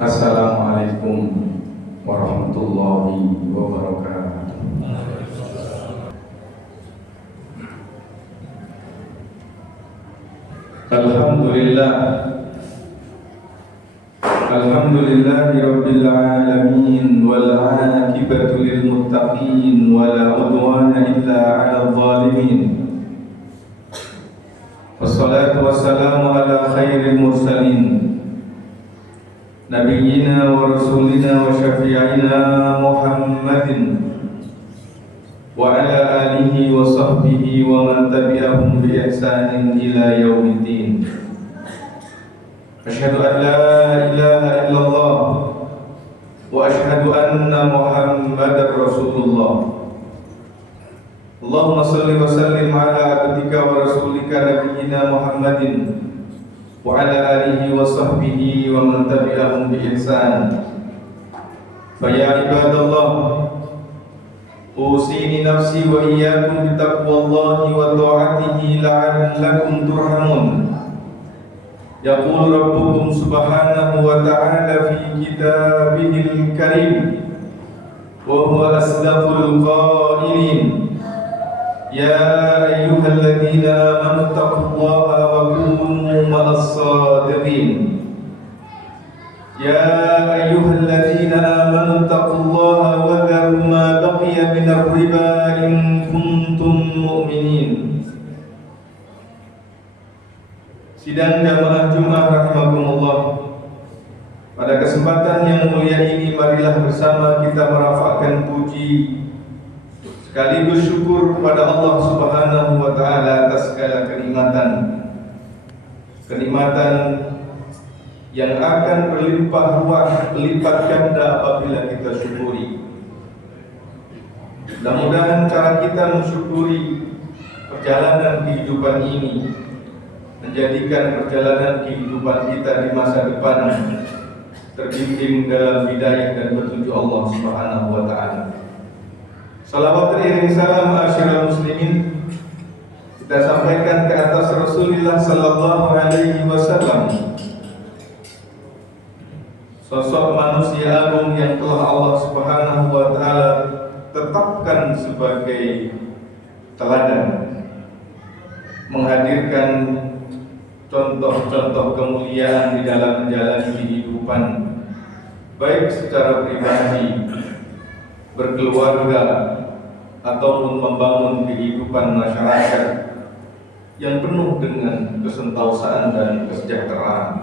Assalamualaikum warahmatullahi wabarakatuh. Alhamdulillah, alhamdulillahi rabbil alamin, wal aqibatu lil muttaqin, wala udwana illa 'alal zalimin. Wassalatu wassalamu ala khairil mursalin, nabiyyina wa rasulina wa syafi'ina Muhammadin wa ala alihi wa sahbihi wa man tabi'ahum bi ihsanin ila yaumiddin. Asyhadu an la ilaha illallah wa asyhadu anna Muhammadar Rasulullah. Allahumma salli wa sallim ala abdika wa rasulika nabiyyina Muhammadin wa ala alihi wa sahbihi wa man tabi'ahum bi ihsan. Fa ya ibadallah, usini nafsi wa iyyakum bi taqwallahi wa ta'atihi la'allakum turhamun. Yaqul rabbukum subhanahu wa ta'ala fi kitabihil karim wa huwa asdaqul qailin. Ya ayyuhalladzina amanu taqullaha wa kunu ma'as shadiqin. Ya ayyuhalladzina amanu taqullaha wa dharu ma baqiya minar riba in kuntum mu'minin. Sidang jamaah Jumat rahimakumullah, pada kesempatan yang mulia ini marilah bersama kita merafakkan puji sekaligus syukur kepada Allah Subhanahu wa taala atas segala kenikmatan yang akan berlimpah ruah, berlipat ganda apabila kita syukuri. Mudah-mudahan cara kita mensyukuri perjalanan kehidupan ini menjadikan perjalanan kehidupan kita di masa depan terbimbing dalam hidayah dan petunjuk Allah Subhanahu wa taala. Salawat dan salam ma'asyiral muslimin kita sampaikan ke atas Rasulullah sallallahu alaihi wasallam, sosok manusia agung yang telah Allah Subhanahu wa taala tetapkan sebagai teladan, menghadirkan contoh-contoh kemuliaan di dalam menjalani kehidupan, baik secara pribadi, berkeluarga, ataupun membangun kehidupan masyarakat yang penuh dengan kesentausaan dan kesejahteraan.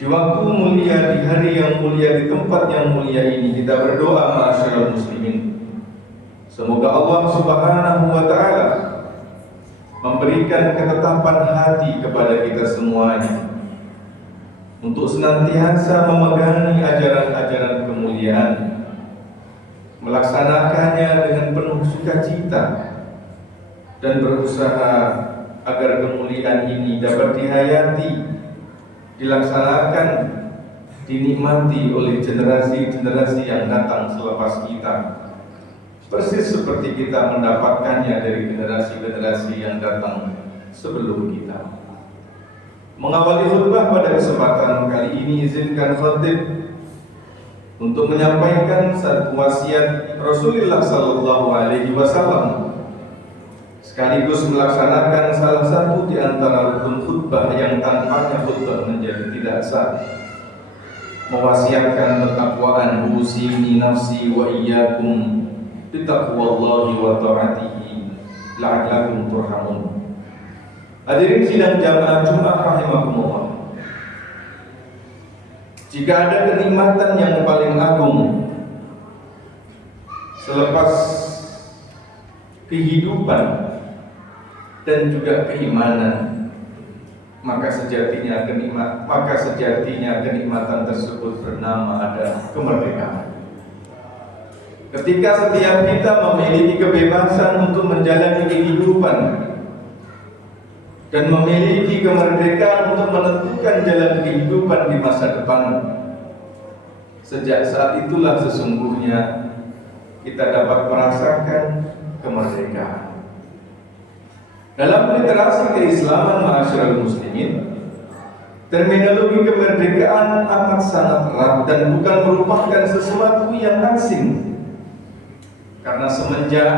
Di waktu mulia, di hari yang mulia, di tempat yang mulia ini, kita berdoa ma'asyiral muslimin, semoga Allah Subhanahu wa taala memberikan ketetapan hati kepada kita semuanya untuk senantiasa memegangi ajaran-ajaran kemuliaan, melaksanakannya dengan penuh sukacita, dan berusaha agar kemuliaan ini dapat dihayati, dilaksanakan, dinikmati oleh generasi-generasi yang datang selepas kita, persis seperti kita mendapatkannya dari generasi-generasi yang datang sebelum kita. Mengawali khutbah pada kesempatan kali ini, izinkan khatib untuk menyampaikan satu wasiat Rasulullah sallallahu alaihi wasallam, sekaligus melaksanakan salah satu di antara rukun khutbah yang tanpanya khutbah menjadi tidak sah, mewasiatkan ketakwaan. Usini nafsi wa iyyakum bi taqwallahi wa ta'atihi la'allakum turhamun. Hadirin sidang jamaah Jumat rahimakumullah, jika ada kenikmatan yang paling agung selepas kehidupan dan juga keimanan, maka sejatinya kenikmatan tersebut bernama ada kemerdekaan. Ketika setiap kita memiliki kebebasan untuk menjalani kehidupan dan memiliki kemerdekaan untuk menentukan jalan kehidupan di masa depan, sejak saat itulah sesungguhnya kita dapat merasakan kemerdekaan. Dalam literasi keislaman ma'asyiral muslimin, Terminologi kemerdekaan amat sangat erat dan bukan merupakan sesuatu yang asing. Karena semenjak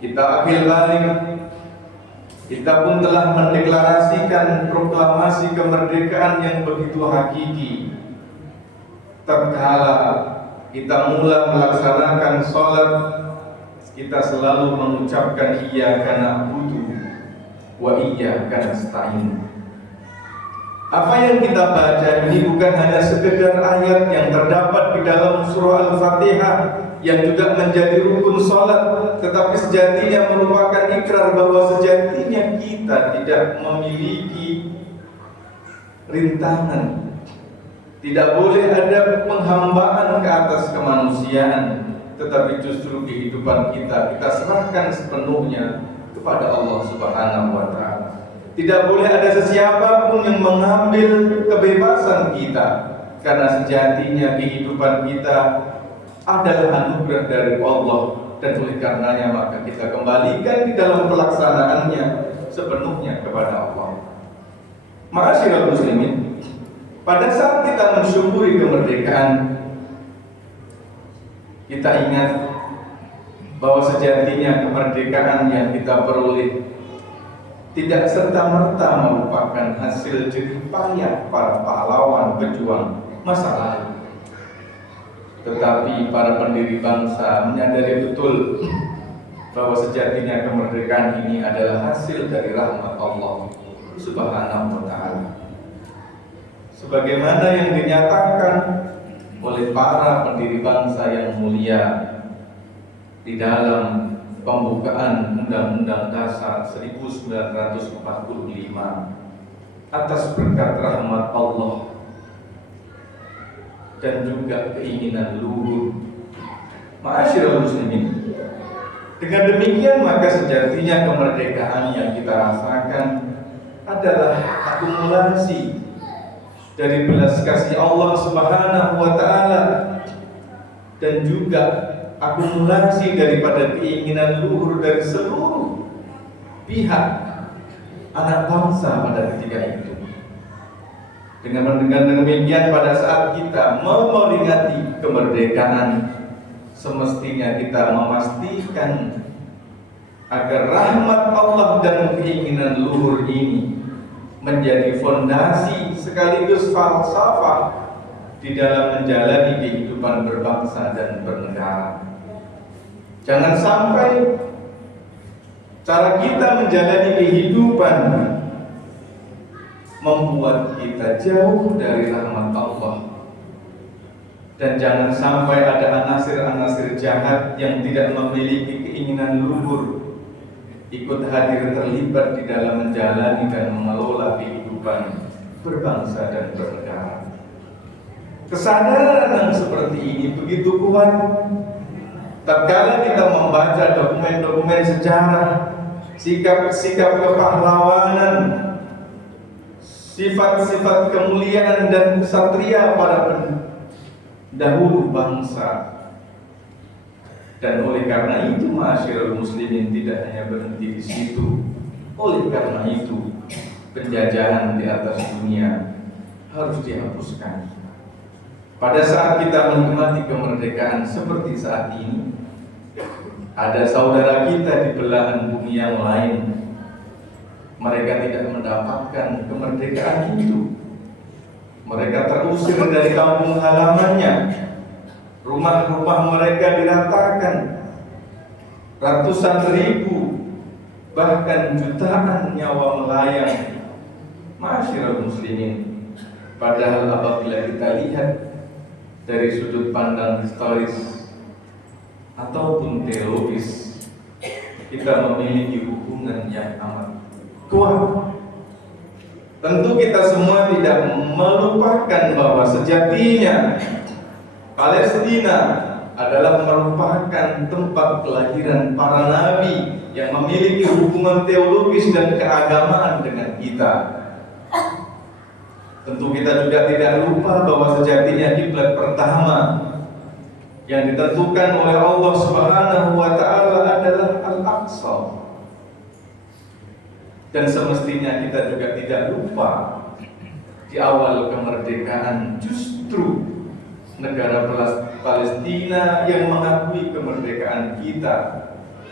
kita ambil alih, kita pun telah mendeklarasikan proklamasi kemerdekaan yang begitu hakiki. Tatkala kita mulai melaksanakan sholat, kita selalu mengucapkan iyyaka na'budu wa iyyaka nasta'in. Apa yang kita baca ini bukan hanya sekedar ayat yang terdapat di dalam surah Al-Fatihah yang juga menjadi rukun sholat, tetapi sejatinya merupakan ikrar bahwa sejatinya kita tidak memiliki rintangan. Tidak boleh ada penghambaan ke atas kemanusiaan, tetapi justru kehidupan kita serahkan sepenuhnya kepada Allah Subhanahu wa Ta'ala. Tidak boleh ada sesiapa pun yang mengambil kebebasan kita, karena sejatinya kehidupan kita adalah anugerah dari Allah, dan oleh karenanya maka kita kembalikan di dalam pelaksanaannya sepenuhnya kepada Allah. Ma'asyiral muslimin, pada saat kita mensyukuri kemerdekaan, kita ingat bahwa sejatinya kemerdekaan yang kita peroleh tidak serta-merta merupakan hasil jerih payah para pahlawan pejuang masa lalu. Tetapi para pendiri bangsa menyadari betul bahwa sejatinya kemerdekaan ini adalah hasil dari rahmat Allah Subhanahu wa Ta'ala. Sebagaimana yang dinyatakan oleh para pendiri bangsa yang mulia di dalam pembukaan Undang-Undang Dasar 1945 atas berkat rahmat Allah dan juga keinginan luhur. Ma'asyiral muslimin, dengan demikian maka sejatinya kemerdekaan yang kita rasakan adalah akumulasi dari belas kasih Allah Subhanahu wa Ta'ala dan juga akumulasi daripada keinginan luhur dari seluruh pihak anak bangsa pada ketika itu. Dengan demikian, pada saat kita memperingati kemerdekaan, semestinya kita memastikan agar rahmat Allah dan keinginan luhur ini menjadi fondasi sekaligus falsafah di dalam menjalani kehidupan berbangsa dan bernegara. Jangan sampai cara kita menjalani kehidupan membuat kita jauh dari rahmat Allah, dan jangan sampai ada anasir-anasir jahat yang tidak memiliki keinginan luhur ikut hadir terlibat di dalam menjalani dan mengelola kehidupan berbangsa dan bernegara. Kesadaran yang seperti ini begitu kuat tatkala kita membaca dokumen-dokumen sejarah, sikap-sikap kepahlawanan, sifat-sifat kemuliaan dan kesatria pada pendahulu bangsa. Dan oleh karena itu, ma'asyiral muslimin, tidak hanya berhenti di situ. Oleh karena itu, penjajahan di atas dunia harus dihapuskan. Pada saat kita menikmati kemerdekaan seperti saat ini, ada saudara kita di belahan bumi yang lain, mereka tidak mendapatkan kemerdekaan itu. Mereka terusir dari kampung halamannya, rumah-rumah mereka diratakan, ratusan ribu bahkan jutaan nyawa melayang. Ma'asyiral muslimin, padahal apabila kita lihat dari sudut pandang historis ataupun teologis, kita memiliki hubungan yang amat kuat. Tentu kita semua tidak melupakan bahwa sejatinya Palestina adalah merupakan tempat kelahiran para nabi yang memiliki hubungan teologis dan keagamaan dengan kita. Tentu kita juga tidak lupa bahwa sejatinya kiblat pertama yang ditentukan oleh Allah Subhanahu wa Ta'ala adalah Al-Aqsa. Dan semestinya kita juga tidak lupa di awal kemerdekaan justru negara Palestina yang mengakui kemerdekaan kita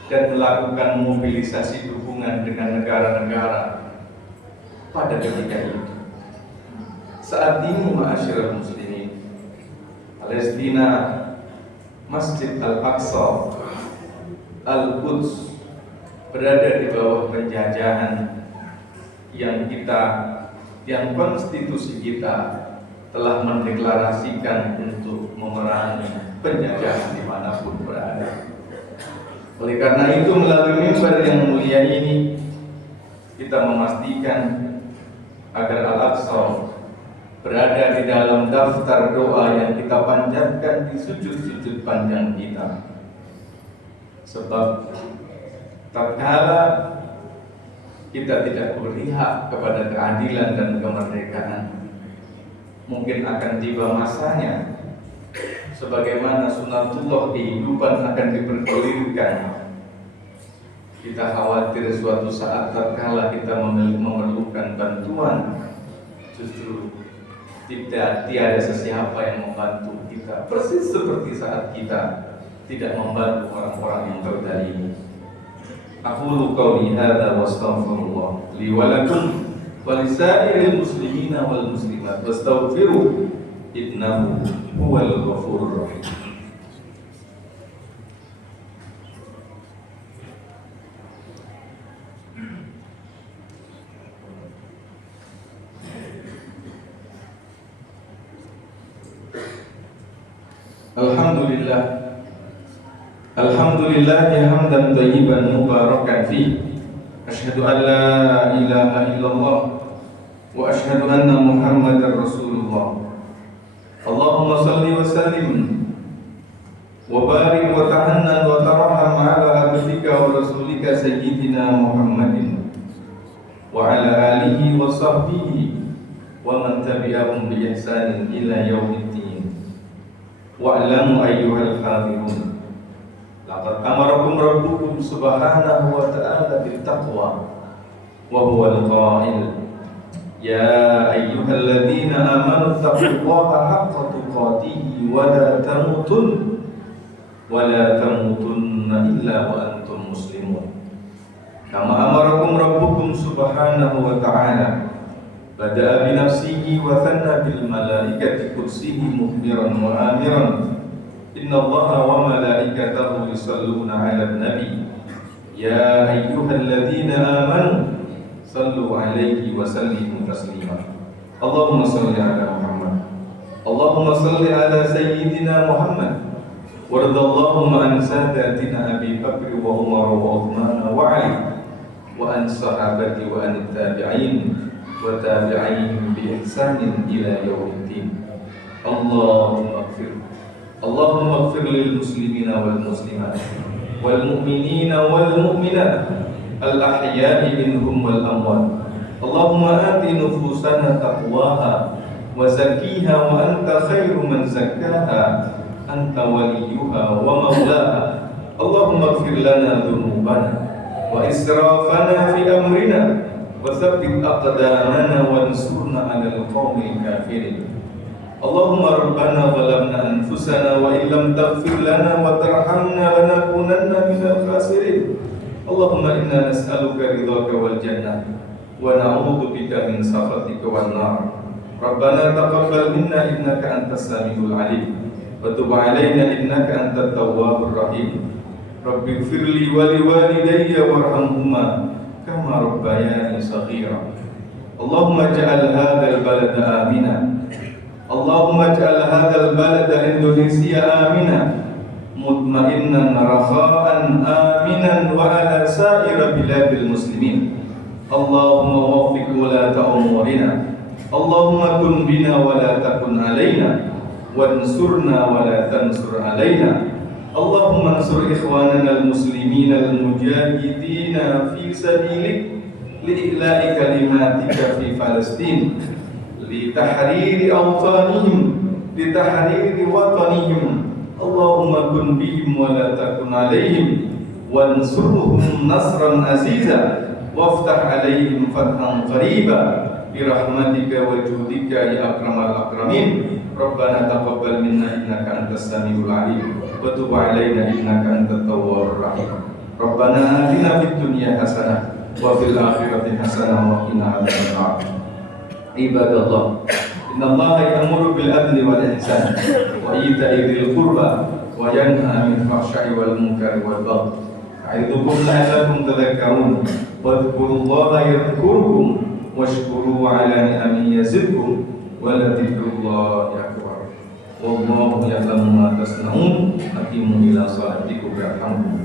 dan melakukan mobilisasi dukungan dengan negara-negara pada ketika itu. Saat ini ma'asyiral muslimin, Palestina, Masjid Al-Aqsa, Al-Quds berada di bawah penjajahan yang konstitusi kita telah mendeklarasikan untuk memerangi penjajahan dimanapun berada. Oleh karena itu, melalui mimbar yang mulia ini, kita memastikan agar Al-Aqsa berada di dalam daftar doa yang kita panjatkan di sujud-sujud panjang kita. Sebab tatkala kita tidak berpihak kepada keadilan dan kemerdekaan, mungkin akan tiba masanya sebagaimana sunatullah kehidupan akan dipergulirkan. Kita khawatir suatu saat tatkala kita memerlukan bantuan, justru tiada sesiapa yang membantu kita, persis seperti saat kita tidak membantu orang-orang yang berdalil. Aqulu qawli hadza wa astaghfirullah li wa lakum wa lisairil muslimina wal muslimat wastaghfiruh innahu huwal ghafurur rahim. Alhamdulillah hamdan thayyiban mubarakan fi. Asyhadu an la ilaha illallah wa asyhadu anna Muhammadar Rasulullah. Allahumma salli wa sallim wa barik wa tahannan wa tarham ala abdika wa rasulika sayyidina Muhammadin wa ala alihi wa sahbihi wa man tabi'ahum bi ihsanin ila yaumiddin. Wa'lamu ayyuhal hadirun, laqad amarakum rabbukum subhanahu wa ta'ala bittaqwa wa huwal qa'il ya ayyuhalladzina amanu taqullaha haqqa tuqatih wa la tamutunna illa wa antum muslimun. Kama amarakum rabbukum subhanahu wa ta'ala bada'a bi nafsihi wa thanna bil malaikati kursihi mukhbiran wa amiran innallaha wa malaikatahu yusalluna 'alan nabi ya ayyuhalladzina amanu sallu 'alaihi wa sallimu taslima. Allahumma shalli 'ala Muhammad, Allahumma shalli 'ala sayyidina Muhammad waradallahu an sadatina Abi Bakr wa Umar wa Uthman wa Ali wa an sahabati wa an tabi'in wa tabi'ihim bi ihsanin ila yaumiddin. Allahumma ighfir lil muslimina wal muslimat wal mu'minina wal mu'minat al ahya'i minhum wal amwat. Allahumma ati nufusana taqwaha wa zakkiha wa anta khairu man zakkaha anta waliyuha wa maulaha. Allahumma ighfir lana dhunubana wa israfana fi amrina wa tsabbit aqdamana wansurna 'alal qaumil kafirin. Allahumma rabbana zalamna anfusana wa illam taghfir lana wa tarhamna lanakunanna minal khasirin. Allahumma inna nas'aluka ridhaka wal jannah wa na'udzu bika min sakhatika wan nar. Rabbana taqabbal minna innaka antas samiul 'alim wa tub 'alaina innaka antat tawwabur rahim. Rabbi ighfirli wa liwalidayya warhamhuma kama rabbayani shaghira. Allahumma ij'al hadzal balada amina, Allahumma ij'al hadzal balada Indonesia amina mutma'innan rakha'an aminan wa ala sa'ir biladil muslimin. Allahumma waffiq ulata umurina, Allahumma kun bina wa la takun alaina wansurna wa la tansur alaina. Allahumma ansur ikhwanana al-muslimina al-mujahidina fi sabilik li'ila'i kalimatika fi Palestin litahriri awtanihim litahriri watanihim. Allahumma kun bihim wa la takun alaihim wansurhum nasran aziza waftah alaihim fathan qariba birahmatika wa judika ya akramal akramin. Rabbana taqabbal minna innaka antas samiul alim wa tub alaina innaka antat tawwabur rahim. Rabbana atina fid dunya hasanah wa fil akhirati hasanah wa qina adzabannar. Ibadallah, innallaha ya'muru bil adli wal ihsan wa ita'i dzil qurba wa yanha 'anil fahsya'i wal munkari wal baghi. A'idukum la'allakum tadhakkarun. Wadhkurullaha yadhkurkum washkuru 'ala ni'amihi yazidkum wa la dzikrullahi akbar. Wallahu ya'lamu ma tasna'un. Aqimu ila salatikum yarhamkum.